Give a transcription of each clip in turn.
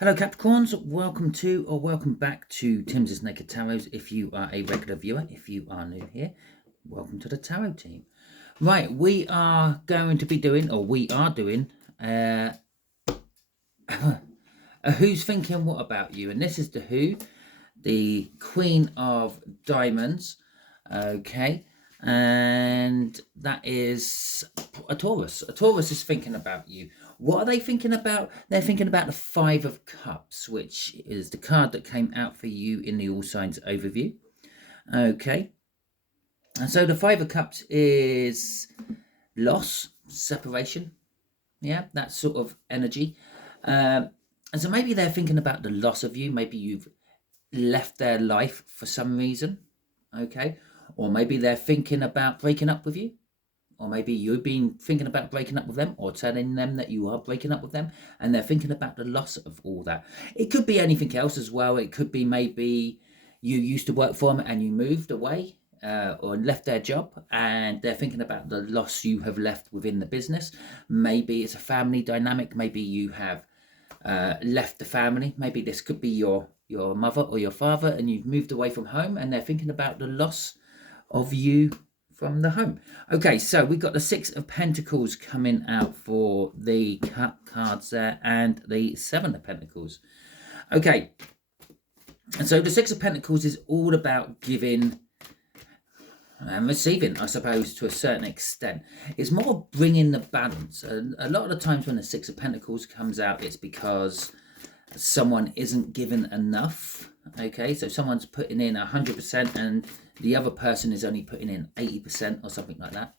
Hello Capricorns, welcome to or welcome back to Timsy Naked Tarot. If you are a regular viewer, if you are new here, welcome to the tarot team. Right, we are going to be doing, or we are doing, a Who's Thinking What About You? And this is the Who, the Queen of Diamonds, okay? And that is a Taurus. A Taurus is thinking about you. What are they thinking about? They're thinking about the Five of Cups, which is the card that came out for you in the All Signs overview. Okay. And so the Five of Cups is loss, separation. Yeah, that sort of energy. And so maybe they're thinking about the loss of you. Maybe you've left their life for some reason. Okay. Or maybe they're thinking about breaking up with you. Or maybe you've been thinking about breaking up with them or telling them that you are breaking up with them and they're thinking about the loss of all that. It could be anything else as well. It could be maybe you used to work for them and you moved away or left their job and they're thinking about the loss you have left within the business. Maybe it's a family dynamic. Maybe you have left the family. Maybe this could be your mother or your father and you've moved away from home and they're thinking about the loss of you from the home. Okay, so we've got the Six of Pentacles coming out for the Cup cards there and the Seven of Pentacles. Okay, and so the Six of Pentacles is all about giving and receiving, I suppose, to a certain extent. It's more bringing the balance. A lot of the times when the Six of Pentacles comes out, it's because someone isn't given enough. Okay, so someone's putting in 100% and the other person is only putting in 80% or something like that,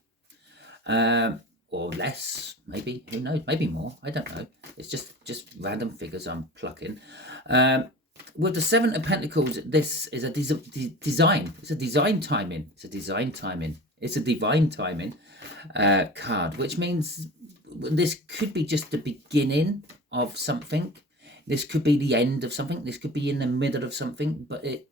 or less, maybe. Who knows? Maybe more. I don't know. It's just random figures I'm plucking. With the Seven of Pentacles, this is a design. It's a design timing. It's a design timing. It's a divine timing card, which means this could be just the beginning of something. This could be the end of something. This could be in the middle of something, but it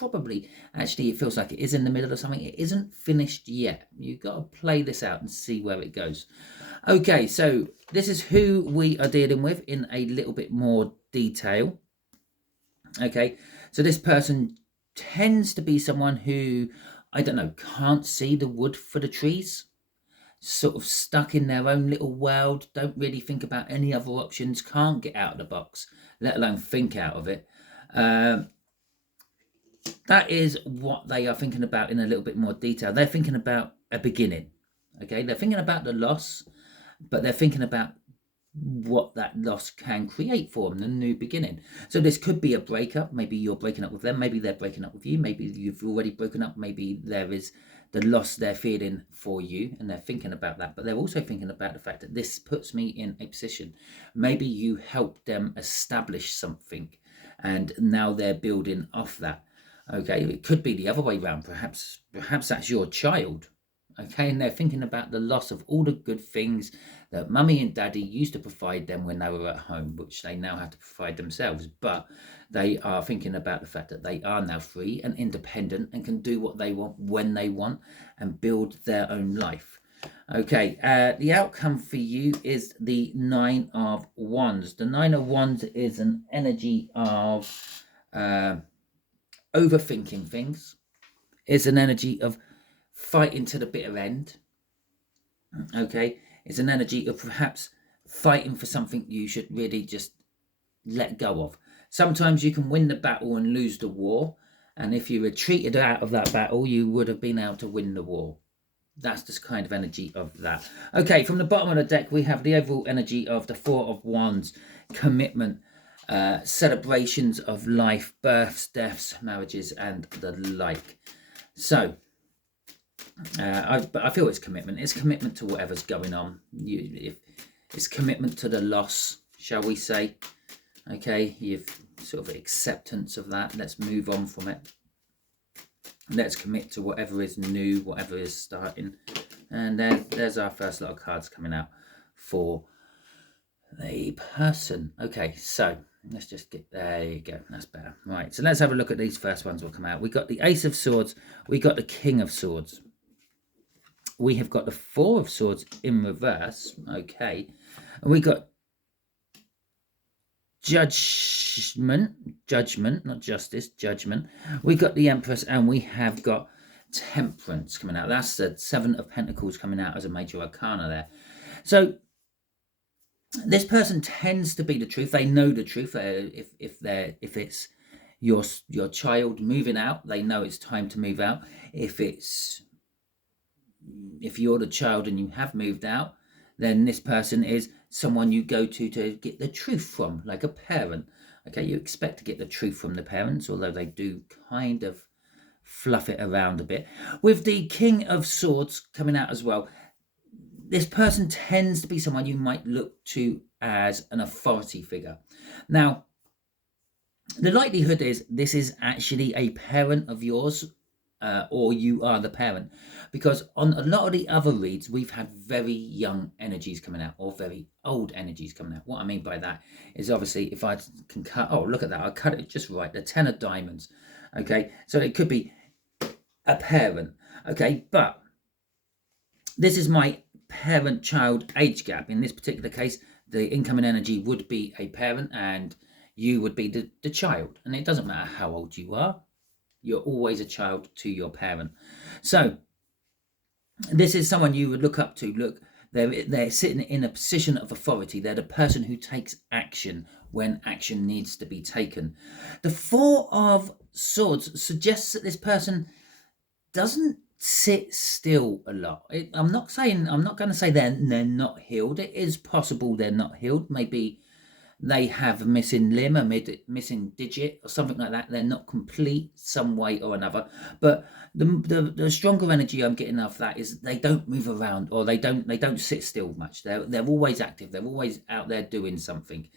probably, actually, it feels like it is in the middle of something. It isn't finished yet. You've got to play this out and see where it goes. Okay, so this is who we are dealing with in a little bit more detail. Okay, so this person tends to be someone who, I don't know, can't see the wood for the trees. Sort of stuck in their own little world, don't really think about any other options, can't get out of the box, let alone think out of it. That is what they are thinking about in a little bit more detail. They're thinking about a beginning. Okay, they're thinking about the loss, but they're thinking about what that loss can create for them, the new beginning. So this could be a breakup. Maybe you're breaking up with them. Maybe they're breaking up with you. Maybe you've already broken up. Maybe there is the loss they're feeling for you and they're thinking about that. But they're also thinking about the fact that this puts me in a position. Maybe you helped them establish something and now they're building off that. Okay, it could be the other way around. Perhaps that's your child. Okay, and they're thinking about the loss of all the good things that mummy and daddy used to provide them when they were at home, which they now have to provide themselves. But they are thinking about the fact that they are now free and independent and can do what they want when they want and build their own life. Okay, the outcome for you is the Nine of Wands. The Nine of Wands is an energy of overthinking things. It's an energy of fighting to the bitter end. Okay, it's an energy of perhaps fighting for something you should really just let go of. Sometimes you can win the battle and lose the war, and if you retreated out of that battle, you would have been able to win the war. That's the kind of energy of that. Okay, from the bottom of the deck, we have the overall energy of the Four of Wands, commitment, celebrations of life, births, deaths, marriages, and the like. So, I feel it's commitment. It's commitment to whatever's going on. It's commitment to the loss, shall we say. Okay, you've sort of acceptance of that. Let's move on from it. Let's commit to whatever is new, whatever is starting. And there's our first lot of cards coming out for the person. Okay, so let's just get, there you go, that's better. Right, so let's have a look at these first ones will come out. We got the Ace of Swords, we got the King of Swords. We have got the Four of Swords in reverse, okay. And we got judgment, not justice, judgment. We got the Empress, and we have got Temperance coming out. That's the Seven of Pentacles coming out as a major arcana there. So this person tends to be the truth. They know the truth. If it's your child moving out, they know it's time to move out. If you're the child and you have moved out, then this person is someone you go to get the truth from, like a parent. Okay, you expect to get the truth from the parents, although they do kind of fluff it around a bit. With the King of Swords coming out as well, this person tends to be someone you might look to as an authority figure. Now, the likelihood is this is actually a parent of yours, or you are the parent, because on a lot of the other reads we've had very young energies coming out or very old energies coming out. What I mean by that is, obviously, if I can cut, oh, look at that, I cut it just right, the 10 of diamonds. Okay, so it could be a parent. Okay, but this is my parent-child age gap. In this particular case, the incoming energy would be a parent and you would be the child, and it doesn't matter how old you are, you're always a child to your parent. So this is someone you would look up to. Look, they're sitting in a position of authority. They're the person who takes action when action needs to be taken. The Four of Swords suggests that this person doesn't sit still a lot. I'm not going to say they're not healed. It is possible they're not healed. Maybe they have a missing limb, a missing digit, or something like that. They're not complete some way or another. But the stronger energy I'm getting off that is they don't move around, or they don't sit still much. They're always active. They're always out there doing something,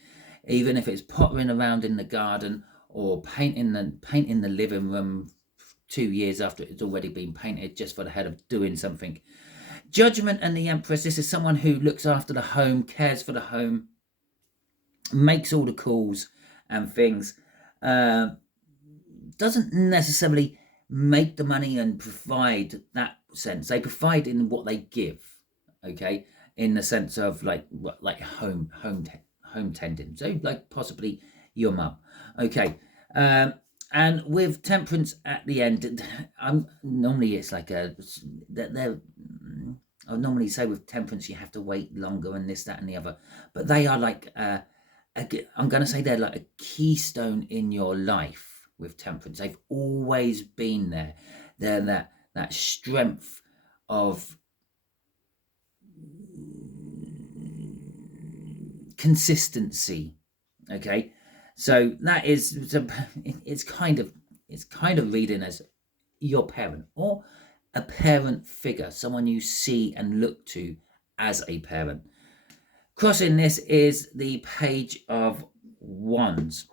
even if it's pottering around in the garden or painting the living room 2 years after it's already been painted, just for the head of doing something. Judgment and the Empress. This is someone who looks after the home, cares for the home, makes all the calls and things, doesn't necessarily make the money and provide that sense. They provide in what they give, okay, in the sense of like home tending, so like possibly your mum, okay. And with Temperance at the end, normally it's like I normally say with Temperance you have to wait longer and this, that, and the other, but they are like I'm going to say they're like a keystone in your life with Temperance. They've always been there. They're that strength of consistency. Okay, so that is, it's kind of reading as your parent or a parent figure, someone you see and look to as a parent. Crossing this is the Page of Wands.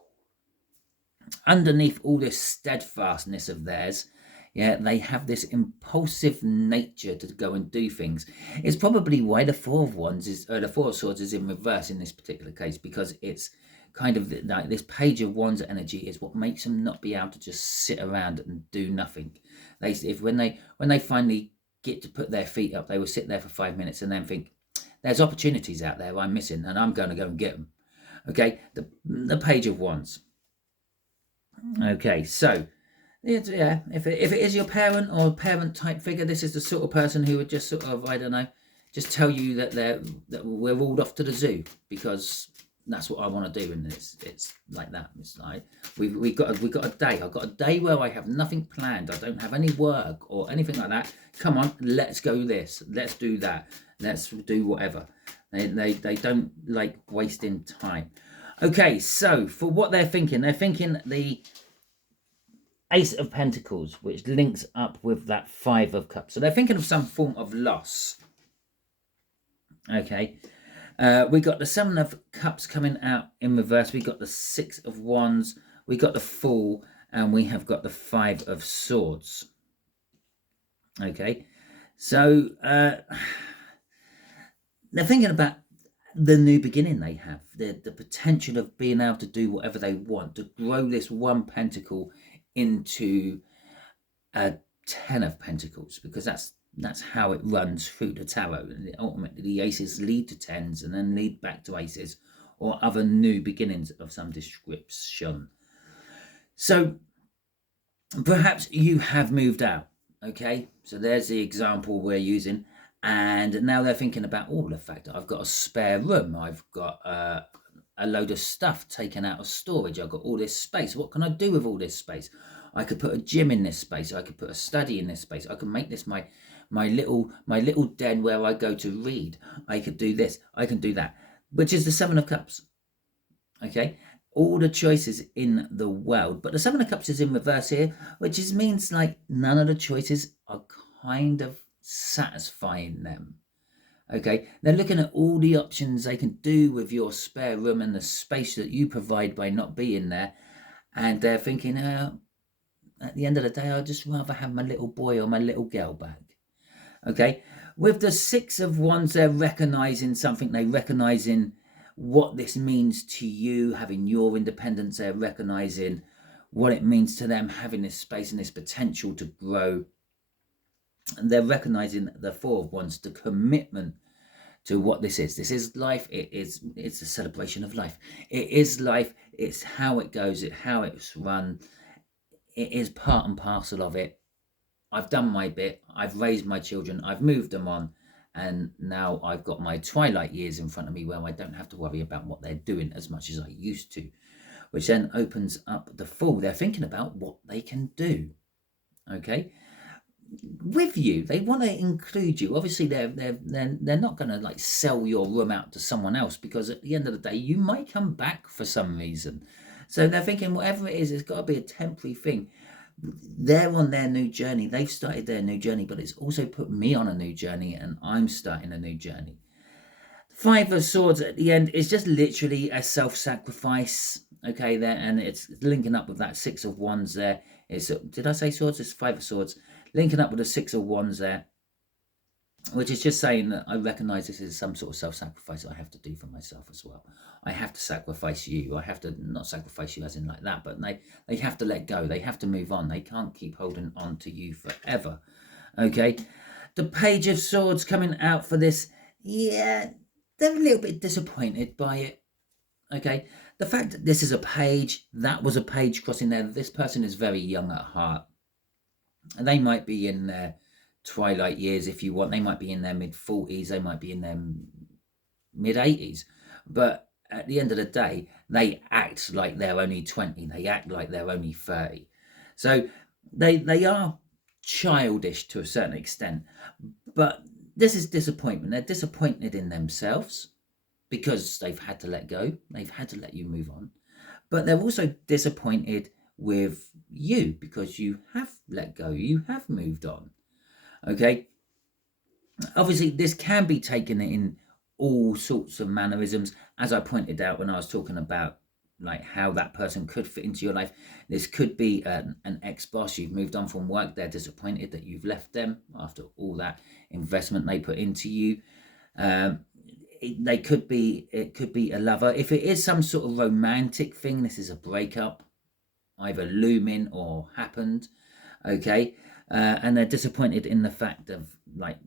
Underneath all this steadfastness of theirs, yeah, they have this impulsive nature to go and do things. It's probably why the Four of Wands the Four of Swords is in reverse in this particular case, because it's kind of like this Page of Wands energy is what makes them not be able to just sit around and do nothing. When they finally get to put their feet up, they will sit there for 5 minutes and then think, there's opportunities out there I'm missing, and I'm going to go and get them. Okay, the Page of Wands. Okay, so yeah, if it is your parent or parent type figure, this is the sort of person who would just sort of, I don't know, just tell you that we're all off to the zoo because that's what I want to do, and it's like that. It's like we've got a day. I've got a day where I have nothing planned. I don't have any work or anything like that. Come on, let's go this. Let's do that. Let's do whatever. They don't like wasting time. Okay, so for what they're thinking the Ace of Pentacles, which links up with that Five of Cups. So they're thinking of some form of loss. Okay. We got the Seven of Cups coming out in reverse. We got the Six of Wands. We got the Fool. And we have got the Five of Swords. Okay. So they're thinking about the new beginning they have. The potential of being able to do whatever they want. To grow this one pentacle into a 10 of Pentacles. Because that's how it runs through the tarot. And ultimately, the aces lead to 10s and then lead back to aces, or other new beginnings of some description. So perhaps you have moved out. Okay, so there's the example we're using, and now they're thinking about, oh, the fact that I've got a spare room, I've got a load of stuff taken out of storage, I've got all this space. What can I do with all this space? I could put a gym in this space, I could put a study in this space, I could make this my little den where I go to read. I could do this, I can do that, which is the Seven of Cups. Okay, all the choices in the world, but the Seven of Cups is in reverse here, which means like none of the choices are kind of satisfying them. Okay, they're looking at all the options they can do with your spare room and the space that you provide by not being there, and they're thinking, at the end of the day, I'd just rather have my little boy or my little girl back. Okay, with the Six of Wands, they're recognizing something. They're recognizing what this means to you, having your independence. They're recognizing what it means to them, having this space and this potential to grow. And they're recognizing the Four of Wands, the commitment to what this is. This is life. It's a celebration of life. It is life. It's how it goes. It's how it's run. It is part and parcel of it. I've done my bit. I've raised my children. I've moved them on. And now I've got my twilight years in front of me where I don't have to worry about what they're doing as much as I used to, which then opens up the Fool. They're thinking about what they can do. Okay, with you, they want to include you. Obviously, they're not going to like sell your room out to someone else, because at the end of the day, you might come back for some reason. So they're thinking whatever it is, it's got to be a temporary thing. They're on their new journey. They've started their new journey, but it's also put me on a new journey, and I'm starting a new journey. Five of Swords at the end is just literally a self-sacrifice. Okay, there, and it's linking up with that Six of Wands there. Did I say Swords? It's Five of Swords, linking up with the Six of Wands there, which is just saying that I recognize this is some sort of self-sacrifice I have to do for myself as well. I have to sacrifice you. I have to not sacrifice you as in like that, but they have to let go. They have to move on. They can't keep holding on to you forever. Okay, the Page of Swords coming out for this. Yeah, they're a little bit disappointed by it. Okay, the fact that this is a page, that was a page crossing there. This person is very young at heart, and they might be in their twilight years, if you want. They might be in their mid-40s, they might be in their mid-80s, but at the end of the day, they act like they're only 20. They act like they're only 30. So they are childish to a certain extent, but this is disappointment. They're disappointed in themselves because they've had to let go. They've had to let you move on, but they're also disappointed with you because you have let go. You have moved on. Okay, obviously this can be taken in all sorts of mannerisms, as I pointed out when I was talking about like how that person could fit into your life. This could be an ex-boss. You've moved on from work, they're disappointed that you've left them after all that investment they put into you. It could be a lover. If it is some sort of romantic thing, this is a breakup, either looming or happened. Okay, and they're disappointed in the fact of like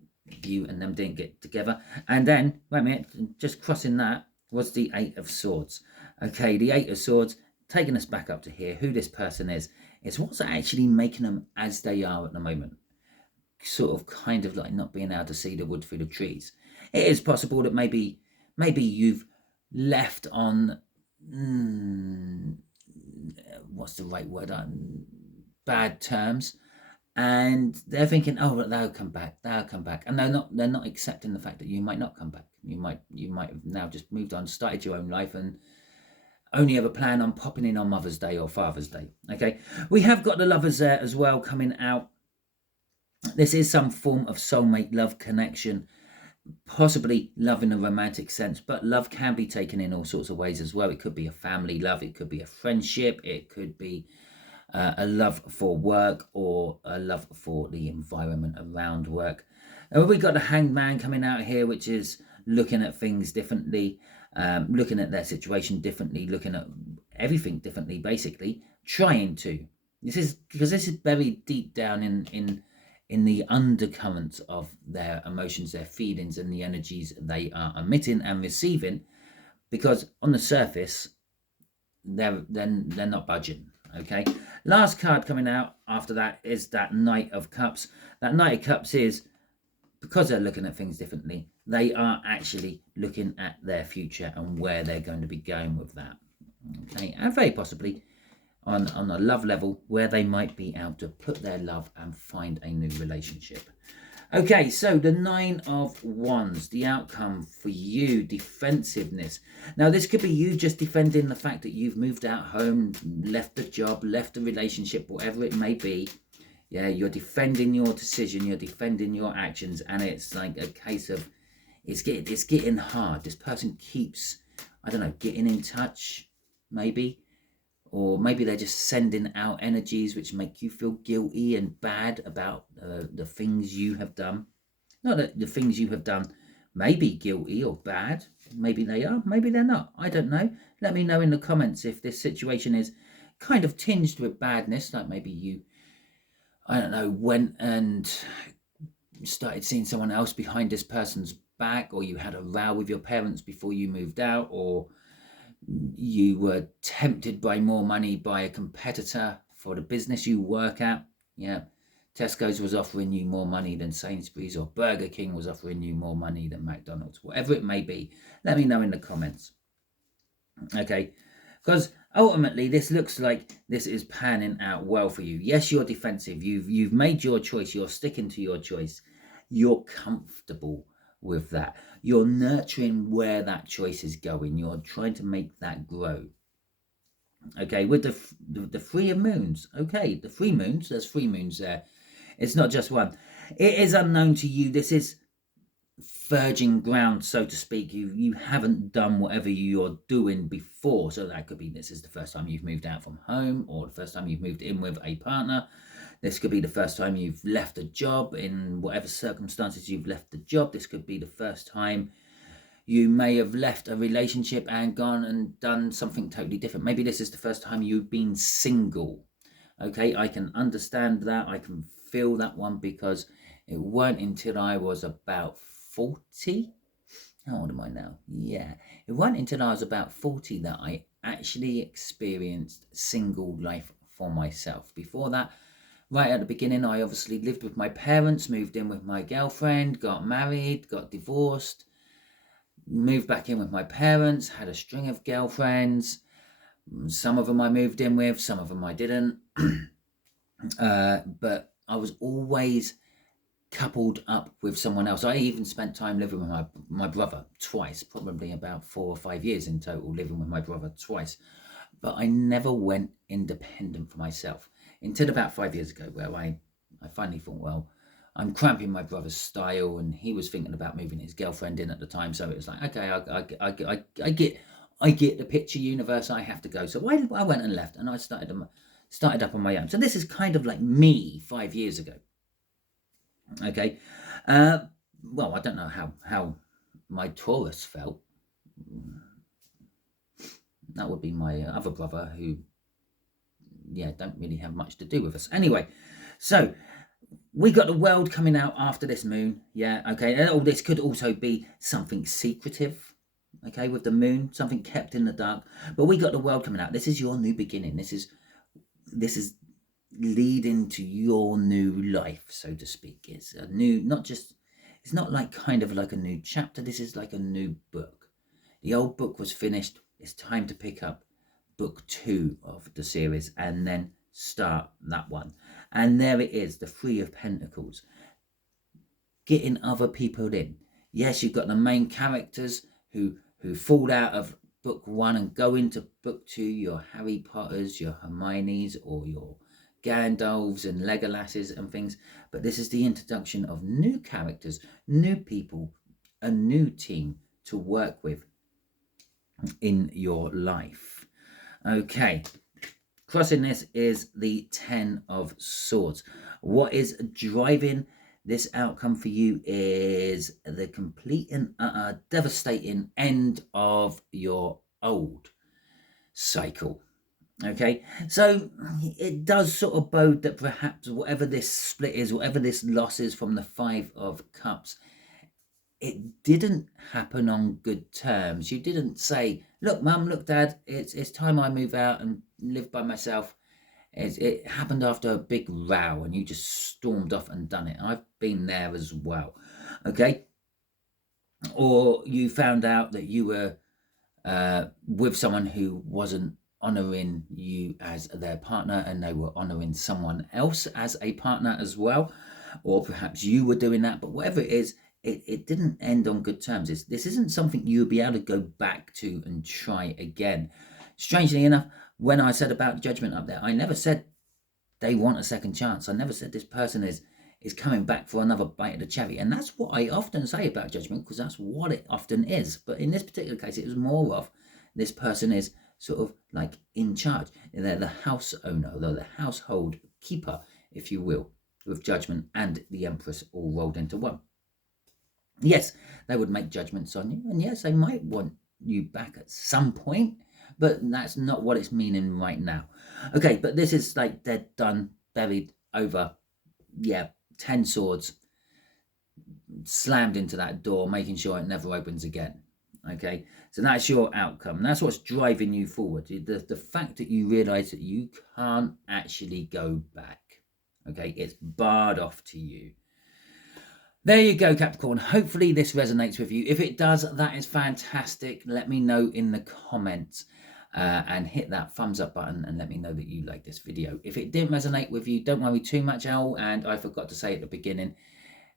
you and them didn't get together. And then, wait a minute, just crossing that was the Eight of Swords. Okay, the Eight of Swords, taking us back up to here, who this person is what's actually making them as they are at the moment. Sort of kind of like not being able to see the wood through the trees. It is possible that maybe you've left on, what's the right word, bad terms, and they're thinking, oh, they'll come back, and they're not accepting the fact that you might not come back. You might have now just moved on, started your own life, and only have a plan on popping in on Mother's Day or Father's Day. Okay, we have got the Lovers there as well coming out. This is some form of soulmate love connection, possibly love in a romantic sense, but love can be taken in all sorts of ways as well. It could be a family love, it could be a friendship, it could be a love for work, or a love for the environment around work. And we've got the Hanged Man coming out here, which is looking at things differently, looking at their situation differently, looking at everything differently, basically trying to. This is because this is buried deep down in the undercurrents of their emotions, their feelings, and the energies they are emitting and receiving. because on the surface, they're not budging. Okay, last card coming out after that is that Knight of Cups. That Knight of Cups is, because they're looking at things differently, they are actually looking at their future and where they're going to be going with that. Okay, and very possibly on a love level where they might be able to put their love and find a new relationship. Okay, so the 9 of Wands, the outcome for you, defensiveness. Now, this could be you just defending the fact that you've moved out home, left the job, left the relationship, whatever it may be. Yeah, you're defending your decision, you're defending your actions, and it's like a case of it's getting hard. This person keeps, I don't know, getting in touch, maybe. Or maybe they're just sending out energies which make you feel guilty and bad about the things you have done. Not that the things you have done may be guilty or bad. Maybe they are, maybe they're not. I don't know. Let me know in the comments if this situation is kind of tinged with badness. Like maybe you, I don't know, went and started seeing someone else behind this person's back, or you had a row with your parents before you moved out, or you were tempted by more money by a competitor for the business you work at. Yeah, Tesco's was offering you more money than Sainsbury's, or Burger King was offering you more money than McDonald's. Whatever it may be, let me know in the comments. Okay, because ultimately this looks like this is panning out well for you. Yes, you're defensive. You've made your choice. You're sticking to your choice. You're comfortable with that. You're nurturing where that choice is going. You're trying to make that grow. Okay, with the 3 of Moons. Okay, the 3 moons. There's 3 moons there. It's not just one. It is unknown to you. This is virgin ground, so to speak. You haven't done whatever you're doing before. So that could be this is the first time you've moved out from home, or the first time you've moved in with a partner. This could be the first time you've left a job, in whatever circumstances you've left the job. This could be the first time you may have left a relationship and gone and done something totally different. Maybe this is the first time you've been single. Okay, I can understand that. I can feel that one, because it weren't until I was about 40. How old am I now? Yeah, it weren't until I was about 40 that I actually experienced single life for myself. Before that, right at the beginning, I obviously lived with my parents, moved in with my girlfriend, got married, got divorced, moved back in with my parents, had a string of girlfriends. Some of them I moved in with, some of them I didn't. But I was always coupled up with someone else. I even spent time living with my brother twice, probably about 4 or 5 years in total, living with my brother twice. But I never went independent for myself until about 5 years ago, where I finally thought, well, I'm cramping my brother's style, and he was thinking about moving his girlfriend in at the time. So it was like, okay, I get the picture, universe. I have to go. So I went and left, and I started up on my own. So this is kind of like me 5 years ago. Okay, well, I don't know how my Taurus felt. That would be my other brother, who, yeah, don't really have much to do with us. Anyway, so we got the world coming out after this moon. Yeah, okay. And all this could also be something secretive, okay, with the moon, something kept in the dark. But we got the world coming out. This is your new beginning. This is leading to your new life, so to speak. It's a new, it's not like kind of like a new chapter. This is like a new book. The old book was finished. It's time to pick up book 2 of the series and then start that one. And there it is, the 3 of Pentacles. Getting other people in. Yes, you've got the main characters who fall out of book 1 and go into book 2, your Harry Potters, your Hermiones, or your Gandalfs and Legolasses and things. But this is the introduction of new characters, new people, a new team to work with in your life. Okay, crossing this is the 10 of Swords. What is driving this outcome for you is the complete and utter devastating end of your old cycle. Okay, so it does sort of bode that perhaps whatever this split is, whatever this loss is from the 5 of Cups, it didn't happen on good terms. You didn't say, look, Mum, look, Dad, it's time I move out and live by myself. It happened after a big row and you just stormed off and done it. I've been there as well. Okay. Or you found out that you were with someone who wasn't honouring you as their partner and they were honouring someone else as a partner as well. Or perhaps you were doing that, but whatever it is, it didn't end on good terms. This isn't something you'll be able to go back to and try again. Strangely enough, when I said about judgment up there, I never said they want a second chance. I never said this person is coming back for another bite of the cherry. And that's what I often say about judgment, because that's what it often is. But in this particular case, it was more of this person is sort of like in charge. They're the house owner, they're the household keeper, if you will, with judgment and the Empress all rolled into one. Yes, they would make judgments on you. And yes, they might want you back at some point. But that's not what it's meaning right now. Okay, but this is like dead, done, buried, over. Yeah, 10 swords slammed into that door, making sure it never opens again. Okay, so that's your outcome. That's what's driving you forward. The fact that you realize that you can't actually go back. Okay, it's barred off to you. There you go, Capricorn. Hopefully this resonates with you. If it does, that is fantastic. Let me know in the comments and hit that thumbs up button and let me know that you like this video. If it didn't resonate with you, don't worry too much, Owl. And I forgot to say at the beginning,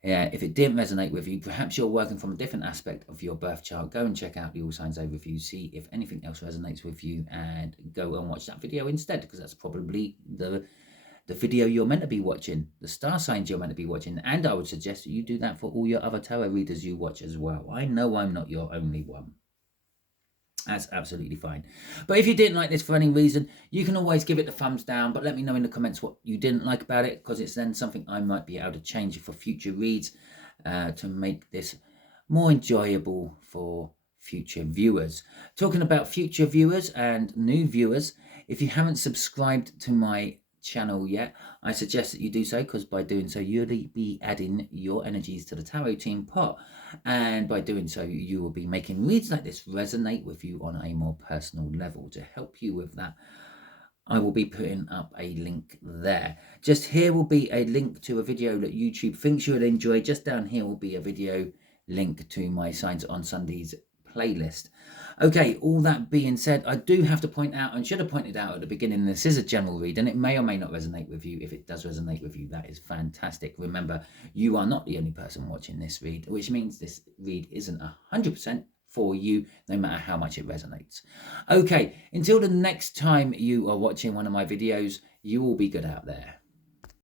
if it didn't resonate with you, perhaps you're working from a different aspect of your birth chart. Go and check out the All Signs Overview, see if anything else resonates with you, and go and watch that video instead, because that's probably the video you're meant to be watching, the star signs you're meant to be watching. And I would suggest that you do that for all your other tarot readers you watch as well. I know I'm not your only one. That's absolutely fine. But if you didn't like this for any reason, you can always give it the thumbs down, but let me know in the comments what you didn't like about it, because it's then something I might be able to change for future reads to make this more enjoyable for future viewers. Talking about future viewers and new viewers, if you haven't subscribed to my channel yet, I suggest that you do so, because by doing so you'll be adding your energies to the tarot team pot, and by doing so you will be making reads like this resonate with you on a more personal level. To help you with that, I will be putting up a link there. Just here will be a link to a video that YouTube thinks you'll enjoy. Just down here will be a video link to my Signs on Sundays playlist. Okay, all that being said, I do have to point out, and should have pointed out at the beginning, this is a general read and it may or may not resonate with you. If it does resonate with you, that is fantastic. Remember, you are not the only person watching this read, which means this read isn't 100% for you, no matter how much it resonates. Okay, until the next time you are watching one of my videos, you will be good out there.